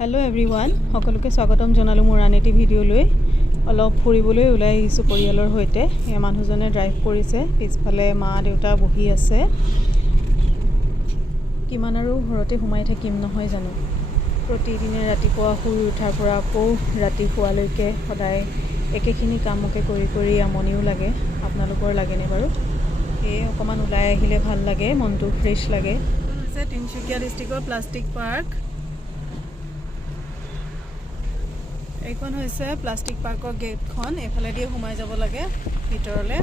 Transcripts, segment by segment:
hello everyone সকলোকে স্বাগতম জনালো মোৰ আন এটি ভিডিঅ'লৈ অলপ ফুৰিবলৈ ওলাই আহিছো পৰিয়ালৰ সৈতে এই মানুহজনে ড্ৰাইভ কৰিছে পিছফালে মা দেউতা বহি আছে কিমান আৰু ঘৰতে সোমাই থাকিম নহয় জানো প্ৰতিদিনে ৰাতিপুৱা শুই উঠাৰ পৰা আকৌ ৰাতি শুৱালৈকে সদায় একেখিনি কামকে কৰি আমনিও লাগে আপোনালোকৰ লাগেনে বাৰু এই অকমান ওলাই আহিলে ভাল লাগে মনটো ফ্ৰেছ লাগে হৈছে তিনচুকীয়া ডিস্ট্ৰিক্টৰ প্লাষ্টিক পাৰ্ক এইখন হৈছে প্লাষ্টিক পাৰ্কৰ গেটখন এফালে দিয়ে সোমাই যাব লাগে ভিতৰলে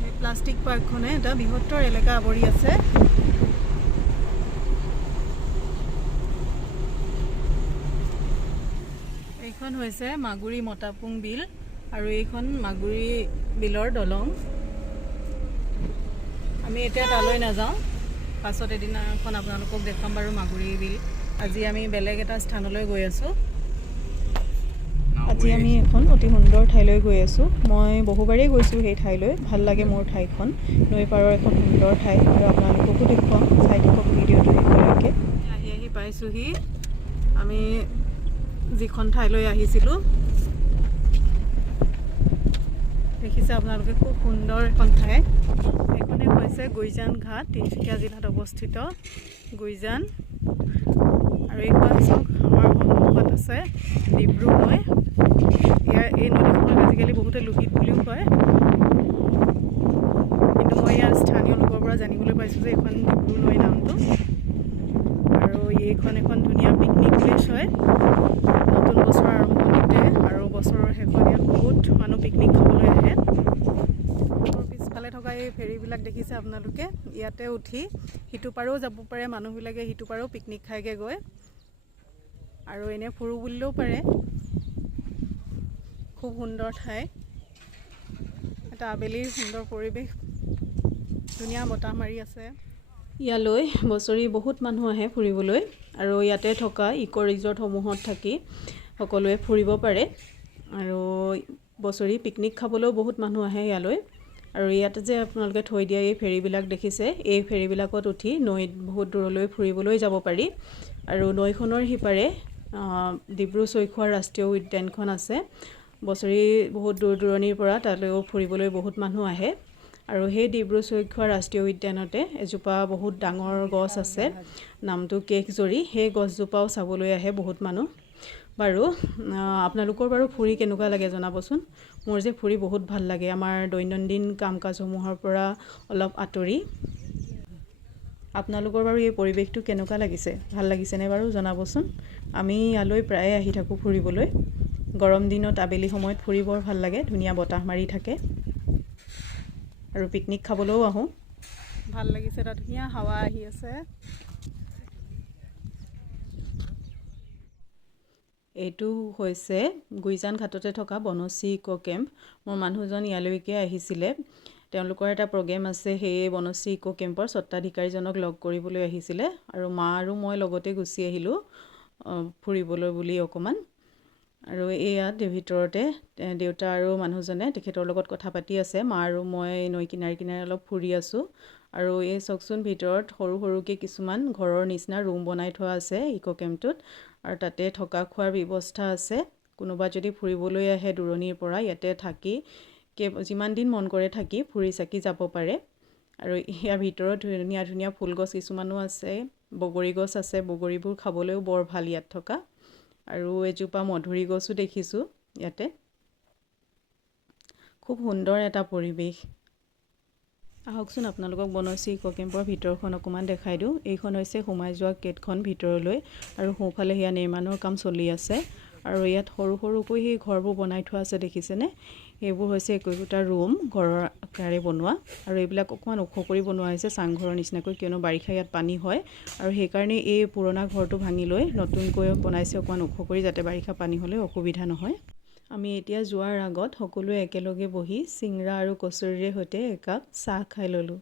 এই প্লাষ্টিক পাৰ্কখনে এটা বৃহত্তৰ এলেকা আৱৰি আছে এইখন হৈছে মাগুৰী মটাপুং বিল আৰু এইখন মাগুৰী বিলৰ দলং আমি এতিয়া তালৈ নাযাওঁ পাছত এদিনাখন আপোনালোকক দেখাম বাৰু মাগুৰী বিল আজি আমি বেলেগ এটা স্থানলৈ গৈ আছো আজি আমি এখন অতি সুন্দৰ ঠাইলৈ গৈ আছো মই বহুবাৰেই গৈছো সেই ঠাইলৈ ভাল লাগে মোৰ ঠাইখন নৈ পাৰৰ এখন সুন্দৰ ঠাই আৰু আপোনালোককো দেখুৱাম চাই থাকক ভিডিঅ'টো শেষলৈকে আহি পাইছোহি আমি যিখন ঠাইলৈ আহিছিলো দেখিছে আপোনালোকে খুব সুন্দৰ এখন ঠাই এখনে হৈছে গুইজান ঘাট তিনচুকীয়া জিলাত অৱস্থিত গুইজান আৰু এইখন চাওক আমাৰ সন্মুখত আছে ডিব্ৰু নৈ ইয়াৰ এই নদীখনক আজিকালি বহুতে লোহিত বুলিও কয় কিন্তু মই ইয়াৰ স্থানীয় লোকৰ পৰা জানিবলৈ পাইছোঁ যে এইখন ডিব্ৰু নৈ নামটো আৰু এইখন এখন ধুনীয়া পিকনিক প্লেচ হয় নতুন বছৰ আৰম্ভণিতে আৰু বছৰৰ শেষত ইয়াত বহুত মানুহ পিকনিক খাবলৈ আহে পিছফালে থকা এই ফেৰীবিলাক দেখিছে আপোনালোকে ইয়াতে উঠি সিটো পাৰেও যাব পাৰে মানুহবিলাকে সিটো পাৰেও পিকনিক খাইগে গৈ আৰু এনে ফুৰু বুলিলেও পাৰে খুব সুন্দৰ ঠাই এটা আবেলিৰ সুন্দৰ পৰিৱেশ ধুনীয়া বতাহ মাৰি আছে ইয়ালৈ বছৰি বহুত মানুহ আহে ফুৰিবলৈ আৰু ইয়াতে থকা ইক' ৰিজৰ্টসমূহত থাকি সকলোৱে ফুৰিব পাৰে আৰু বছৰি পিকনিক খাবলৈও বহুত মানুহ আহে ইয়ালৈ আৰু ইয়াতে যে আপোনালোকে থৈ দিয়া এই ফেৰীবিলাক দেখিছে এই ফেৰীবিলাকত উঠি নৈত বহুত দূৰলৈ ফুৰিবলৈ যাব পাৰি আৰু নৈখনৰ সিপাৰে ডিব্ৰু চৈখোৱা ৰাষ্ট্ৰীয় উদ্যানখন আছে বছৰি বহুত দূৰ দূৰণিৰ পৰা তালৈও ফুৰিবলৈ বহুত মানুহ আহে আৰু সেই ডিব্ৰু চৈখোৱা ৰাষ্ট্ৰীয় উদ্যানতে এজোপা বহুত ডাঙৰ গছ আছে নামটো কেকজৰী সেই গছজোপাও চাবলৈ আহে বহুত মানুহ বাৰু আপোনালোকৰ বাৰু ফুৰি কেনেকুৱা লাগে জনাবচোন মোৰ যে ফুৰি বহুত ভাল লাগে আমাৰ দৈনন্দিন কাম কাজসমূহৰ পৰা অলপ আঁতৰি আপোনালোকৰ বাৰু এই পৰিৱেশটো কেনেকুৱা লাগিছে ভাল লাগিছেনে বাৰু জনাবচোন আমি ইয়ালৈ প্ৰায়ে আহি থাকোঁ ফুৰিবলৈ গৰম দিনত আবেলি সময়ত ফুৰি বৰ ভাল লাগে ধুনীয়া বতাহ মাৰি থাকে আৰু পিকনিক খাবলৈও আহোঁ ভাল লাগিছে তাত ধুনীয়া হাৱা আহি আছে এইটো হৈছে গুইজান ঘাটতে থকা বনশ্ৰী ইক' কেম্প মোৰ মানুহজন ইয়ালৈকে আহিছিলে তেওঁলোকৰ এটা প্ৰগ্ৰেম আছে সেয়ে বনশ্ৰী ইক' কেম্পৰ স্বত্বাধিকাৰীজনক লগ কৰিবলৈ আহিছিলে আৰু মা আৰু মই লগতে গুচি আহিলোঁ ফুৰিবলৈ বুলি অকণমান আৰু ইয়াত ভিতৰতে দেউতা আৰু মানুহজনে তেখেতৰ লগত কথা পাতি আছে মা আৰু মই নৈ কিনাৰে অলপ ফুৰি আছোঁ আৰু এই চাওকচোন ভিতৰত সৰু সৰুকৈ কিছুমান ঘৰৰ নিচিনা ৰুম বনাই থোৱা আছে ইক' কেম্পটোত আৰু তাতে থকা খোৱাৰ ব্যৱস্থা আছে কোনোবা যদি ফুৰিবলৈ আহে দূৰণিৰ পৰা ইয়াতে থাকি যিমান দিন মন কৰে থাকি ফুৰি চাকি যাব পাৰে আৰু ইয়াৰ ভিতৰত ধুনীয়া ধুনীয়া ফুল গছ কিছুমানো আছে বগৰী গছ আছে বগৰীবোৰ খাবলৈও বৰ ভাল ইয়াত থকা আৰু এজোপা মধুৰি গছো দেখিছোঁ ইয়াতে খুব সুন্দৰ এটা পৰিৱেশ আহকচোন আপোনালোকক বনশ্ৰী ইক' কেম্পৰ ভিতৰখন অকণমান দেখাই দিওঁ এইখন হৈছে সোমাই যোৱা গেটখন ভিতৰলৈ আৰু সোঁফালে সেয়া নিৰ্মাণৰ কাম চলি আছে আৰু ইয়াত সৰু সৰুকৈ সেই ঘৰবোৰ বনাই থোৱা আছে দেখিছেনে সেইবোৰ হৈছে একোটা ৰুম ঘৰৰ আকাৰে বনোৱা আৰু এইবিলাক অকণমান ওখ কৰি বনোৱা হৈছে চাংঘৰৰ নিচিনাকৈ কিয়নো বাৰিষা ইয়াত পানী হয় আৰু সেইকাৰণে এই পুৰণা ঘৰটো ভাঙি লৈ নতুনকৈ বনাইছে অকণমান ওখ কৰি যাতে বাৰিষা পানী হ'লে অসুবিধা নহয় আমি এতিয়া যোৱাৰ আগত সকলোৱে একেলগে বহি চিংৰা আৰু কচুৰিৰে সৈতে একাপ চাহ খাই ল'লোঁ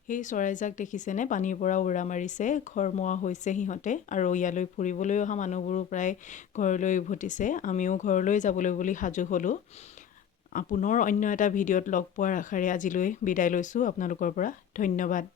সেই চৰাইজাক দেখিছেনে পানীৰ পৰা উৰা মাৰিছে ঘৰমুৱা হৈছে সিহঁতে আৰু ইয়ালৈ ফুৰিবলৈ অহা মানুহবোৰো প্ৰায় ঘৰলৈ উভতিছে আমিও ঘৰলৈ যাবলৈ বুলি সাজু হ'লোঁ পুনৰ অন্য এটা ভিডিঅ'ত লগ পোৱাৰ আশাৰে আজিলৈ বিদায় লৈছোঁ আপোনালোকৰ পৰা ধন্যবাদ